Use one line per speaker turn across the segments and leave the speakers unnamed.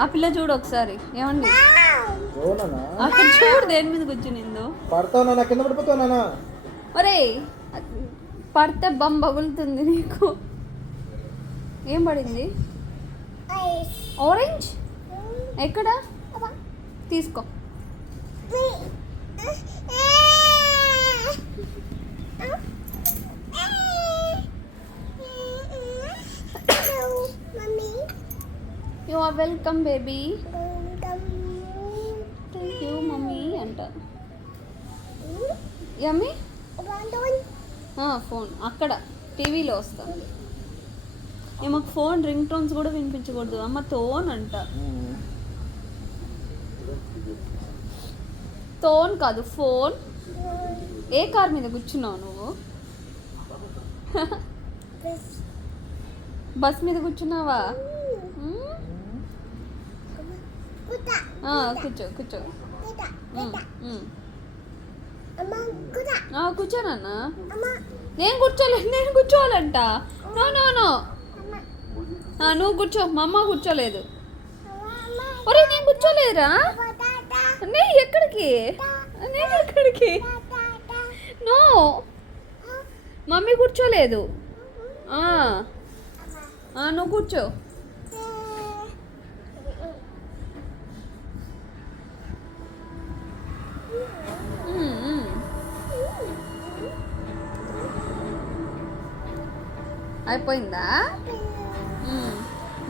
ఆ పిల్ల చూడు ఒకసారి. ఏమండి? అక్కడ చూడు దేని మీద కూర్చునిందో
పడతావు కింద పడిపోతావు నాన్న
ఒరే పడితే బొమ్మ పగులుతుంది నీకు. ఏం పడింది? ఆరెంజ్ ఎక్కడ? తీసుకో. You are welcome baby. Thank you mummy అంట. యమ్మీ? ఫోన్. అక్కడ టీవీలో వస్తుంది ఏమకు ఫోన్ రింగ్ టోన్స్ కూడా వినిపించకూడదు. అమ్మ తోన్ అంట. తోన్ కాదు ఫోన్. ఏ కార్ మీద కూర్చున్నావు నువ్వు? బస్ మీద కూర్చున్నావా? ఆ, కూర్చో కూర్చో కూర్చోనన్నా నేను కూర్చోలేదు నేను కూర్చోవాలంట నో నో నో నువ్వు కూర్చో మా అమ్మ కూర్చోలేదు ఒరే నేను కూర్చోలేదురా నేను ఎక్కడికి నేను ఎక్కడికి నో మమ్మీ కూర్చోలేదు నువ్వు కూర్చో అయిపోయిందా? మ్మ్.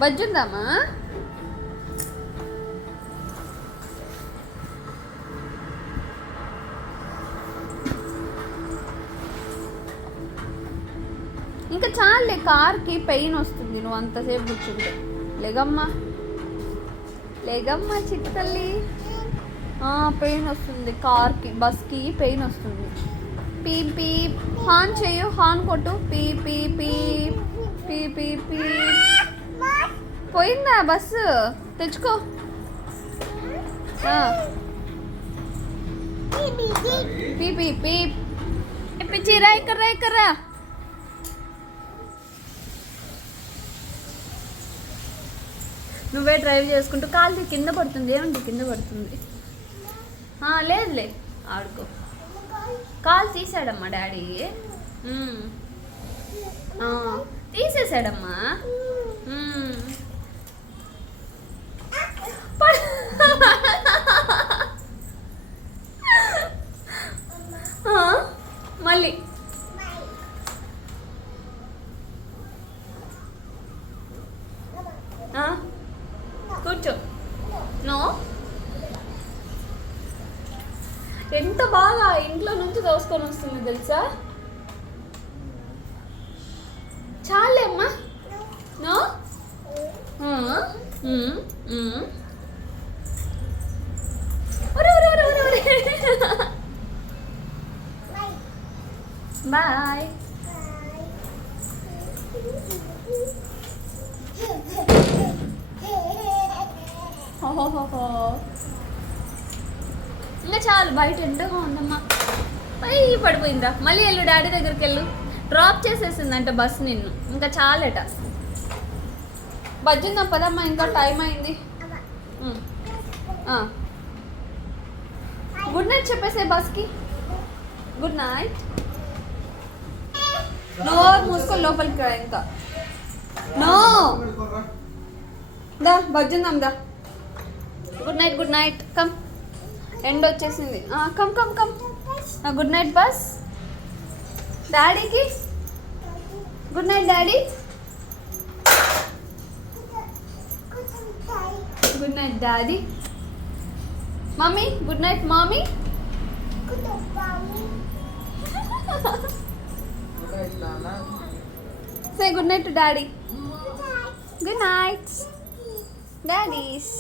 బజ్జుందామా ఇంకా చాలే కార్కి పెయిన్ వస్తుంది నువ్వు అంతసేపు కూర్చుంటే. లేగమ్మా. లేగమ్మా చిట్టల్లి పెయిన్ వస్తుంది కార్కి బస్కి పెయిన్ వస్తుంది. పీ పీ హాన్ చెయ్యు హాన్ కొట్టు. పీ పీ పీ పీ పీ పీ పోయిందా బస్సు? తెచ్చుకో. ఆ, పీ పీ పీ పిచ్చిరా ఇక్కడ రా ఇక్కడ రా నువ్వే డ్రైవ్ చేసుకుంటూ కాలు కింద పడుతుంది. ఏమండి? కింద పడుతుంది. లేదులే ఆడుకో. Call తీసాడమ్మా daddy. తీసేసాడమ్మా మళ్ళీ. కూర్చో. నో. ఎంత బాగా ఇంట్లో నుంచి దోసుకొని వస్తుంది తెలుసా? చాలే అమ్మా. నో? Um, um. ఒరే, ఒరే, ఒరే, ఒరే, ఒరే. బాయ్ హోహోహోహో. ఇంకా చాలు బయట ఎండగా ఉందమ్మా. అయ్యి పడిపోయిందా? మళ్ళీ వెళ్ళు డాడీ దగ్గరికి వెళ్ళు. డ్రాప్ చేసేసిందంట బస్ నిన్ను. ఇంకా చాలట. బజ్జిందా పదమ్మా ఇంకా టైం అయింది. గుడ్ నైట్ చెప్పేసే బస్కి. Good night. నో మూసుకో లోపలికి రా ఇంకా. నో. దా బజ్జుందాం దా. Good night good night. Come. End వచ్చేసింది. Come come come good night bus డాడీకి good night daddy good night daddy mummy good night mummy say good night daddy good night daddies